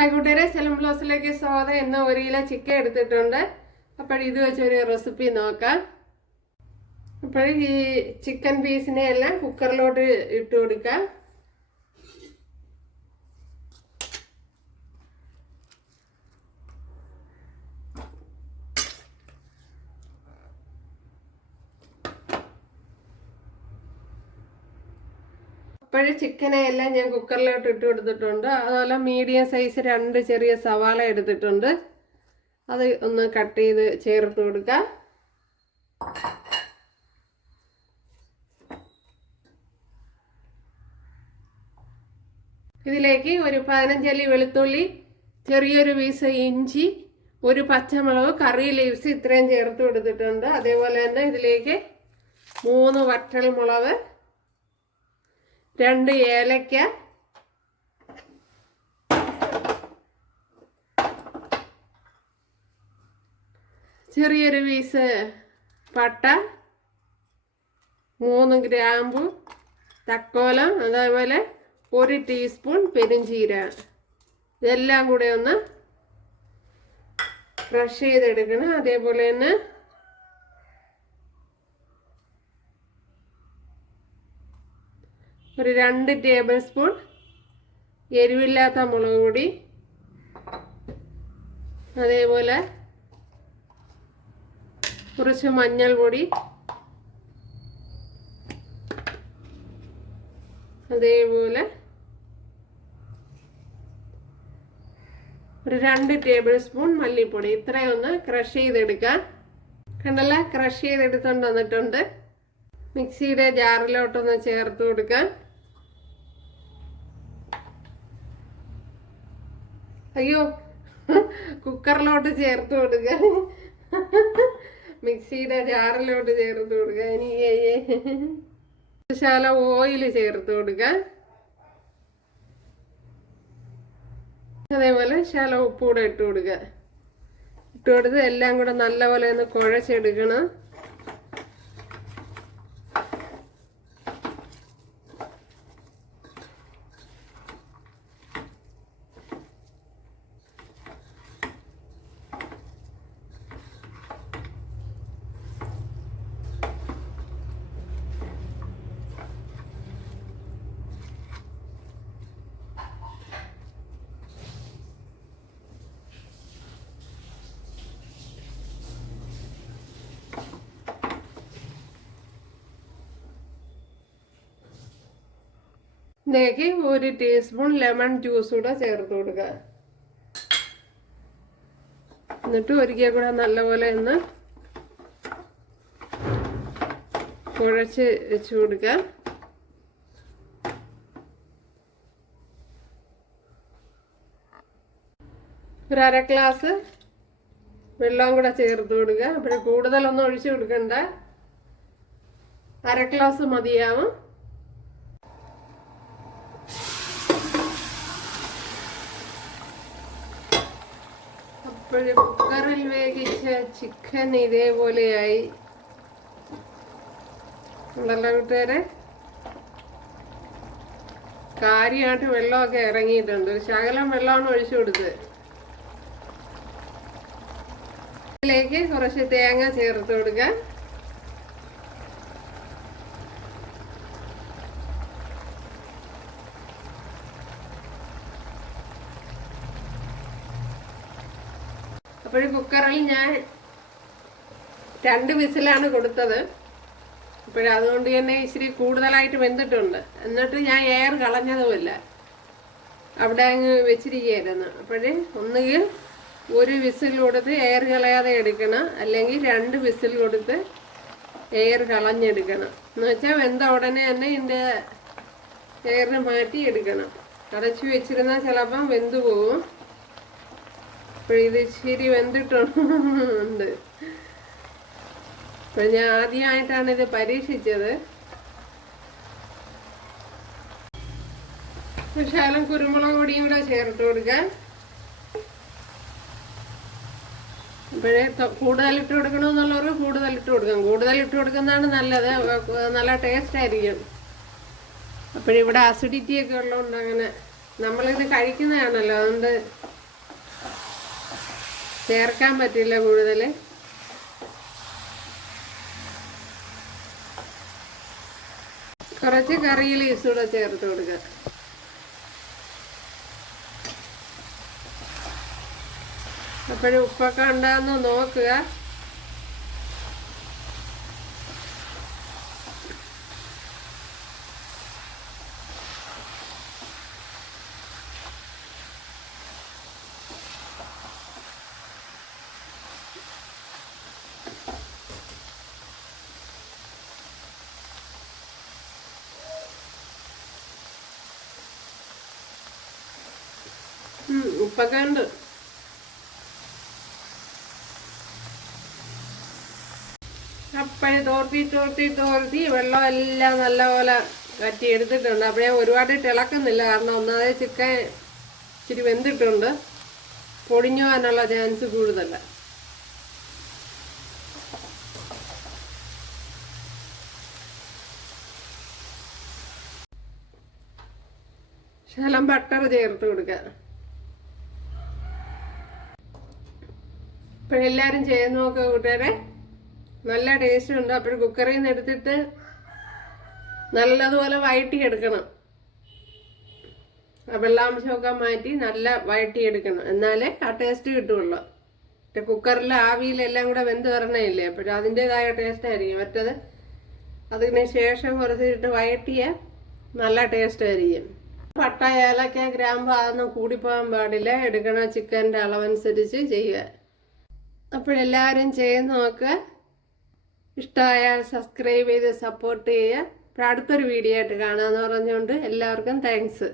Hi കൂട്ടുകാരെ, സെലം ബ്ലോസിലേക്ക് സ്വാഗതം. ഇന്ന് 1 കിലോ ചിക്കൻ എടുത്തിട്ടുണ്ട്. അപ്പോൾ ഇത് വെച്ചൊരു റെസിപ്പി നോക്കാം. അപ്പോൾ ഈ ചിക്കൻ പീസിനെ എല്ലാം കുക്കറിലോട്ട് ഇട്ട് കൊടുക്കാം. അപ്പോൾ ചിക്കനെ എല്ലാം ഞാൻ കുക്കറിലോട്ട് ഇട്ട് കൊടുത്തിട്ടുണ്ട്. അതുപോലെ മീഡിയം സൈസ് 2 ചെറിയ സവാള എടുത്തിട്ടുണ്ട്. അത് ഒന്ന് കട്ട് ചെയ്ത് ചേർത്ത് കൊടുക്കാം. ഇതിലേക്ക് ഒരു 15 അല്ലി വെളുത്തുള്ളി, ചെറിയൊരു പീസ് ഇഞ്ചി, ഒരു പച്ചമുളക്, കറി ലീവ്സ് ഇത്രയും ചേർത്ത് കൊടുത്തിട്ടുണ്ട്. അതേപോലെ തന്നെ ഇതിലേക്ക് 3 വറ്റൽ മുളക്, 2 ഏലക്ക, ചെറിയൊരു പീസ് പട്ട, 3 ഗ്രാമ്പു, തക്കോലം, അതേപോലെ 1 ടീസ്പൂൺ പെരുംജീരകം. ഇതെല്ലാം കൂടെ ഒന്ന് ക്രഷ് ചെയ്തെടുക്കണം. അതേപോലെ തന്നെ ഒരു 2 ടേബിൾ സ്പൂൺ എരിവില്ലാത്ത മുളക് പൊടി, അതേപോലെ കുറച്ച് മഞ്ഞൾപ്പൊടി, അതേപോലെ ഒരു 2 ടേബിൾ സ്പൂൺ മല്ലിപ്പൊടി. ഇത്രയും ഒന്ന് ക്രഷ് ചെയ്തെടുക്കാം. കണ്ടല്ല, ക്രഷ് ചെയ്തെടുത്തോണ്ട് വന്നിട്ടുണ്ട്. മിക്സിയുടെ ജാറിലോട്ടൊന്ന് ചേർത്ത് കൊടുക്കാം. അയ്യോ, കുക്കറിലോട്ട് ചേർത്ത് കൊടുക്കുക, മിക്സിയുടെ ജാറിലോട്ട് ചേർത്ത് കൊടുക്കുക. എനിക്ക് ശാല ഓയിൽ ചേർത്ത് കൊടുക്കുക. അതേപോലെ ശാല ഉപ്പ് കൂടെ ഇട്ട് കൊടുക്കുക. ഇട്ട് കൊടുത്ത് എല്ലാം കൂടെ നല്ലപോലെ ഒന്ന് കുഴച്ചെടുക്കണം. ഇതിലേക്ക് 1 ടീസ്പൂൺ ലെമൺ ജ്യൂസ് കൂടെ ചേർത്ത് കൊടുക്കുക. എന്നിട്ട് ഒരിക്കൽ കൂടെ നല്ലപോലെ ഒന്ന് കുഴച്ച് വെച്ച് കൊടുക്കുക. ഒരു 1/2 ഗ്ലാസ് വെള്ളം കൂടെ ചേർത്ത് കൊടുക്കുക. അപ്പോൾ കൂടുതലൊന്നും ഒഴിച്ചു കൊടുക്കണ്ട, 1/2 ഗ്ലാസ് മതിയാവും. അപ്പോൾ കുക്കറിൽ വേവിച്ച ചിക്കൻ ഇതേപോലെയായി ഉണ്ടല്ലോ കൂട്ടുകാരെ. കാര്യമായിട്ട് വെള്ളമൊക്കെ ഇറങ്ങിയിട്ടുണ്ട്. ഒരു ശകലം വെള്ളമാണ് ഒഴിച്ചു കൊടുത്തത്. ഇതിലേക്ക് കുറച്ച് തേങ്ങ ചേർത്ത് കൊടുക്കാം. അപ്പോൾ കുക്കറിൽ ഞാൻ 2 വിസിലാണ് കൊടുത്തത്. അതുകൊണ്ട് തന്നെ ഇച്ചിരി കൂടുതലായിട്ട് വെന്തിട്ടുണ്ട്. എന്നിട്ട് ഞാൻ എയർ കളഞ്ഞതുമില്ല, അവിടെ അങ്ങ് വെച്ചിരിക്കുകയായിരുന്നു. ഒന്നുകിൽ 1 വിസിൽ കൊടുത്ത് എയർ കളയാതെ എടുക്കണം, അല്ലെങ്കിൽ 2 വിസിൽ കൊടുത്ത് എയർ കളഞ്ഞെടുക്കണം. എന്ന് വെച്ചാൽ വെന്ത ഉടനെ തന്നെ ഇതിൻ്റെ എയറിന് മാറ്റി എടുക്കണം. അടച്ചു വെച്ചിരുന്നാൽ ചിലപ്പം വെന്തു പോകും. ഇത് ഇച്ചിരി വെന്തിട്ടുണ്ട്. ഞാൻ ആദ്യമായിട്ടാണ് ഇത് പരീക്ഷിച്ചത്. ശകലം കുരുമുളക് പൊടിയും കൂടെ ചേർത്ത് കൊടുക്കാൻ. കൂടുതലിട്ട് കൊടുക്കണമെന്നുള്ളവർ കൂടുതലിട്ട് കൊടുക്കാം. കൂടുതലിട്ട് കൊടുക്കുന്നതാണ് നല്ലത്, നല്ല ടേസ്റ്റ് ആയിരിക്കും. അപ്പോഴിവിടെ അസിഡിറ്റി ഒക്കെ ഉള്ളതുകൊണ്ട് അങ്ങനെ നമ്മളിത് കഴിക്കുന്നതാണല്ലോ, അതുകൊണ്ട് ചേർക്കാൻ പറ്റില്ല കൂടുതൽ. കുറച്ച് കറി ലീവ്സ് കൂടെ ചേർത്ത് കൊടുക്കുക. അപ്പോഴും ഉപ്പൊക്കെ ഉണ്ടാകുന്ന നോക്കുക. ഉപ്പൊക്കെ ഉണ്ട്. അപ്പോഴും തോർത്തി വെള്ളം എല്ലാം നല്ലപോലെ വറ്റി എടുത്തിട്ടുണ്ട്. അപ്പോഴേ ഒരുപാട് ഇളക്കുന്നില്ല, കാരണം ഒന്നാമത് ചിക്കൻ ഇച്ചിരി വെന്തിട്ടുണ്ട്, പൊടിഞ്ഞു പോകാനുള്ള ചാൻസ് കൂടുതല. ശകലം ബട്ടർ ചേർത്ത് കൊടുക്കുക. ഇപ്പോഴെല്ലാവരും ചെയ്ത് നോക്കുക കൂട്ടുകാരെ, നല്ല ടേസ്റ്റ് ഉണ്ട്. അപ്പോൾ കുക്കറിൽ നിന്ന് എടുത്തിട്ട് നല്ലതുപോലെ വഴറ്റിയെടുക്കണം. ആ വെള്ളാംശമൊക്കെ മാറ്റി നല്ല വഴറ്റിയെടുക്കണം, എന്നാലേ ആ ടേസ്റ്റ് കിട്ടുള്ളൂ. കുക്കറിൽ ആവിയിലെല്ലാം കൂടെ വെന്ത് വരണമില്ലേ, അപ്പോഴും അതിൻ്റെതായ ടേസ്റ്റ് ആയിരിക്കും. മറ്റത് അതിന് ശേഷം കുറച്ചിട്ട് വഴറ്റിയ നല്ല ടേസ്റ്റ് ആയിരിക്കും. പട്ട, ഏലക്ക, ഗ്രാമ്പ് അതൊന്നും കൂടിപ്പോകാൻ പാടില്ല. എടുക്കണ ചിക്കൻ്റെ അളവനുസരിച്ച് ചെയ്യുക. അപ്പോഴെല്ലാവരും ചെയ്ത് നോക്കുക. ഇഷ്ടമായാൽ സബ്സ്ക്രൈബ് ചെയ്ത് സപ്പോർട്ട് ചെയ്യുക. അപ്പോൾ അടുത്തൊരു വീഡിയോ ആയിട്ട് കാണാമെന്ന് പറഞ്ഞുകൊണ്ട് എല്ലാവർക്കും താങ്ക്സ്.